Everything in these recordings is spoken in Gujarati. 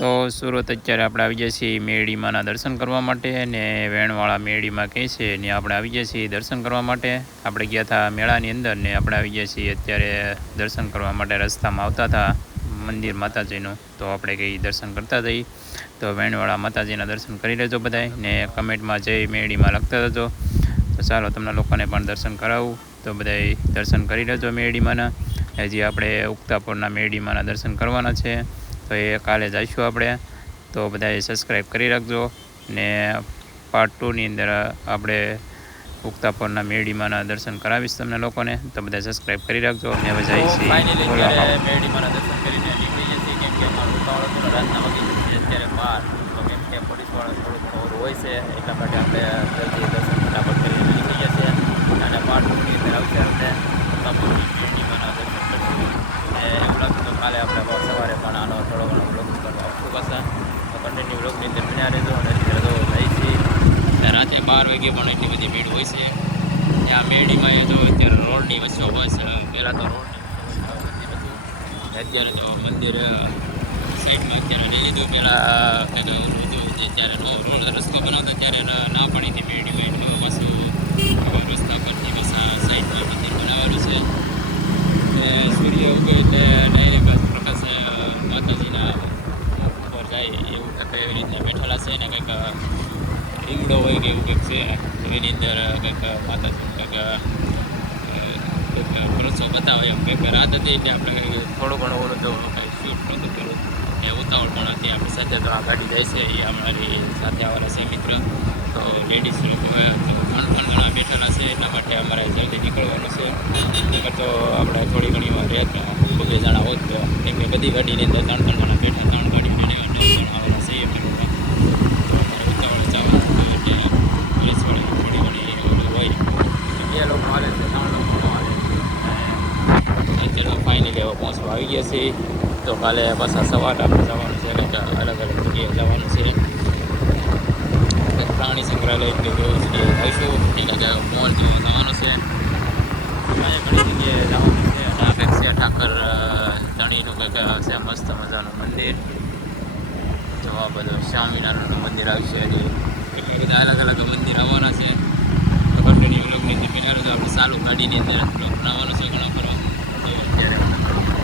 તો સુરત અત્યારે આપણે આવી જઈએ છીએ મેરડીમાંના દર્શન કરવા માટે, ને વેણવાળા મેરડીમાં કહે છે ને આપણે આવી જઈએ છીએ દર્શન કરવા માટે. આપણે ગયા હતા મેળાની અંદર ને આપણે આવી જઈએ છીએ અત્યારે દર્શન કરવા માટે. રસ્તામાં આવતા હતા મંદિર માતાજીનું, તો આપણે કંઈ દર્શન કરતા જઈએ. તો વેણવાળા માતાજીના દર્શન કરી લેજો બધાય, ને કમેન્ટમાં જય મેરડીમાં લખતા જજો. તો ચાલો તમને લોકોને પણ દર્શન કરાવું, તો બધાય દર્શન કરી લેજો મેરડીમાંના. હજી આપણે ઉગતાપુરના મેરડીમાંના દર્શન કરવાના છે, તો એ કાલે જઈશું આપણે. તો બધાએ સબસ્ક્રાઈબ કરી રાખજો, ને પાર્ટ 2ની અંદર આપણે ઉગતાપુરના મેરડીમાંના દર્શન કરાવીશ તમને લોકોને, તો બધા સબસ્ક્રાઈબ કરી રાખજો. અને હવે જઈએ છીએ મેરડીમાંના દર્શન કરીને નીકળી જઈએ છીએ, કેમ કે અમારું ઉતાવળ હતો રાતના વાગી અત્યારે 12. તો કેમ કે પોલીસવાળા થોડુંક ઓર હોય છે, એટલા માટે આપણે જલ્દી દર્શન ફટાફટ કરીને નીકળી જઈએ છીએ. અને પાર્ટ 2ની અંદર આવશે આપણે ઉગતાપુરની મેરડીમાંના દર્શન કરીશું. અને એવું લાગતું તો કાલે આપણે સવારે પણ આનો થોડો ઘણો બ્લોગ કરવા આવશું પાછા. તો કન્ટિન્યુ બ્લોગની અંદર બન્યા રહેજો. અને અત્યારે તો જાય છે રાતે 12 વાગે પણ એટલી બધી ભીડ હોય છે ત્યાં મેરડીમાં. એ જો અત્યારે રોડની વચ્ચે હોય છે, પહેલાં તો રોડની મંદિર હતું, અત્યારે તો મંદિર સાઈડમાં અત્યારે લઈ લીધું. પહેલાં કંઈક હતું ત્યારે રોડ રસ્તો બનાવતા ત્યારે ના પડી હતી મેરડીમાં, એટલે પાછું રસ્તા પરથી પાછા સાઈડમાં મંદિર બનાવેલું છે. સૂર્ય ઉગે એટલે ડાયરેક્ટ પ્રકાશ માતાજીના ઉપર જાય એવું કંઈક એવી રીતના બેઠેલા છે. ને કંઈક રીંગણો હોય કે એવું કંઈક છે, એની અંદર કંઈક માતાજી કંઈક પ્રસો બતાવે એમ કંઈક રાત હતી. એટલે આપણે થોડું ઘણું ઓલું તો કંઈ શૂટ નહોતું કર્યું, એ ઉતાવળ પણ હતી આપણી સાથે. તો આ ગાડી જાય છે એ અમારી સાથે આવેલા છે મિત્ર. તો લેડીઝ લોકો ઘણા બેઠેલા છે, એટલા માટે અમારે જલ્દી નીકળવાનું છે. નકર તો આપણે થોડી ઘણી વાર રહેતા 2 જણા હોત તો, કેમ કે બધી ગાડીની અંદર 3 જણા બેઠા, 3 ગાડીની અંદર 9 જણા આવેલા છે એ પણ. તો અમારે ઉતાવળે જવાનું એટલે પોલીસવાળી થોડી ઘણી હોય, 2 લોકો હાલે છે, 3 લોકો હાલે. અત્યારે ફાઇનલી હવે પહોંચવા આવી ગયા છીએ. તો કાલે પાછા સવારે આપણે જવાનું છે, કંઈક અલગ અલગ જગ્યાએ જવાનું છે. પ્રાણી સંગ્રહાલય એટલે એવી જગ્યાએ જઈશું, કંઈક મોલ જેવું જવાનું છે. અહીંયા ઘણી જગ્યાએ જવાનું છે. અને આ કંઈક છે ઠાકર ધણીનું કંઈક છે મસ્ત મજાનું મંદિર. જો આ બધું સ્વામિનારાયણનું મંદિર આવશે, હજી એટલી બધા અલગ અલગ મંદિર આવવાના છે. તો કન્ટિન્યુ બ્લોગની અંદર બન્યા રહેજો. આપણે ચાલુ ગાડીની અંદર બ્લોગ બનાવવાનો છે ઘણા ખરો, અત્યારે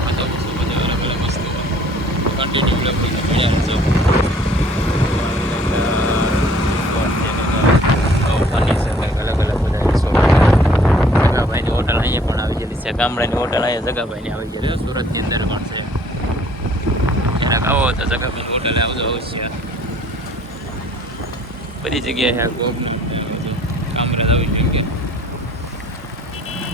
બતાવીશું બધું અલગ અલગ વસ્તુઓ. તો કન્ટિન્યુ બ્લોગની અંદર બન્યા રહેજો. જગાભાઈની હોટલ અહીંયા પણ આવી ગયેલી છે, ગામડાની હોટલ અહીંયા જગાભાઈની આવી ગયેલી છે, સુરતની અંદર પણ છે. ક્યારેક આવો તો જગાભાઈની હોટલે આવજો અવશ્ય. બધી જગ્યાએ કામરેજ આવી કેમ કે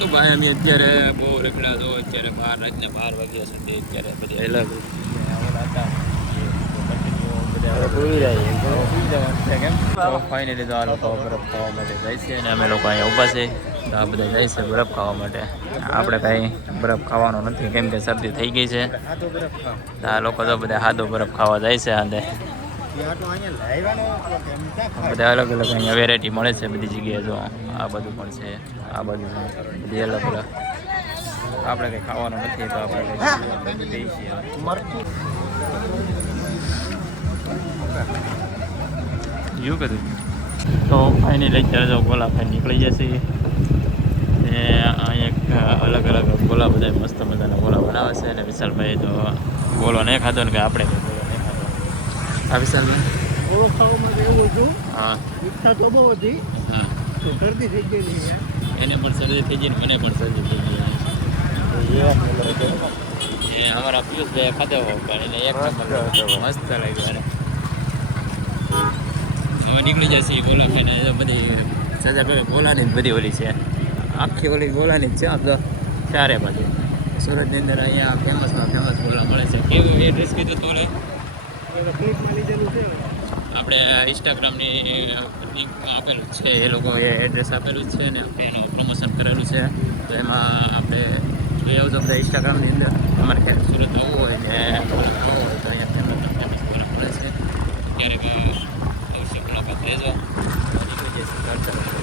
તો ભાઈ અમે અત્યારે બહુ રખડા તો અત્યારે 12 રાતના 12 વાગ્યા સુધી અત્યારે બધી અલગ હતા. ફાઇનલી તો આ લોકો બરફ ખાવા માટે જાય છે, અને અમે લોકો અહીંયા ઊભા છે. તો આ બધા જાય છે બરફ ખાવા માટે. આપણે કાંઈ બરફ ખાવાનો નથી, કેમ કે શરદી થઈ ગઈ છે. આ લોકો તો બધા સાદો બરફ ખાવા જાય છે. આંધે બધા અલગ અલગ અહીંયા વેરાયટી મળે છે બધી જગ્યાએ. જો આ બધું પણ છે, આ બધું બધી અલગ અલગ. આપણે કંઈ ખાવાનું નથી, તો આપણે કંઈ છીએ. એવું કીધું. તો ફાઇનલી અત્યારે જો ગોલા ખાઈ નીકળી જશે. ને અહીંયા અલગ અલગ ગોલા બધા મસ્ત મજાના ગોલા બનાવે છે. અને વિશાલભાઈ તો ગોલો નહીં ખાધો ને કે આપણે ગોલો નહીં ખાધો. હા વિશાલભાઈ, ગોળો ખાવા માટે એવું હતું. હા, ઈચ્છા તો બહુ હતી. હા, તો શરદી થઈ ગઈ. એને પણ શરદી થઈ ગઈ ને મને પણ શરદી થઈ ગઈ. એ અમારા પિયુષભાઈ ખાધો પણ એને એક મસ્ત લાગ્યું. અને હવે નીકળી જશે ગોલા ખાઈને. બધી સજા ગોલાની જ બધી ઓલી છે, આખી ઓલી ગોલાની જ છે. આમ તો ચારે બાજુ સુરતની અંદર અહીંયા ફેમસમાં ફેમસ ગોલા મળે છે. કેવું એડ્રેસ કીધું તું? આપણે ઇન્સ્ટાગ્રામની લિંકમાં આપેલું છે, એ લોકોએ એડ્રેસ આપેલું જ છે ને એનું પ્રમોશન કરેલું છે. તો એમાં આપણે જોઈ આવજો બધા ઇન્સ્ટાગ્રામની અંદર. અમારે ક્યારેક સુરત આવવું હોય ને આવવું હોય તો અહીંયા ફેમસ ગોલા મળે છે. ક્યારેક અવશ્ય મુલાકાત લેજો. નીકળી જશે.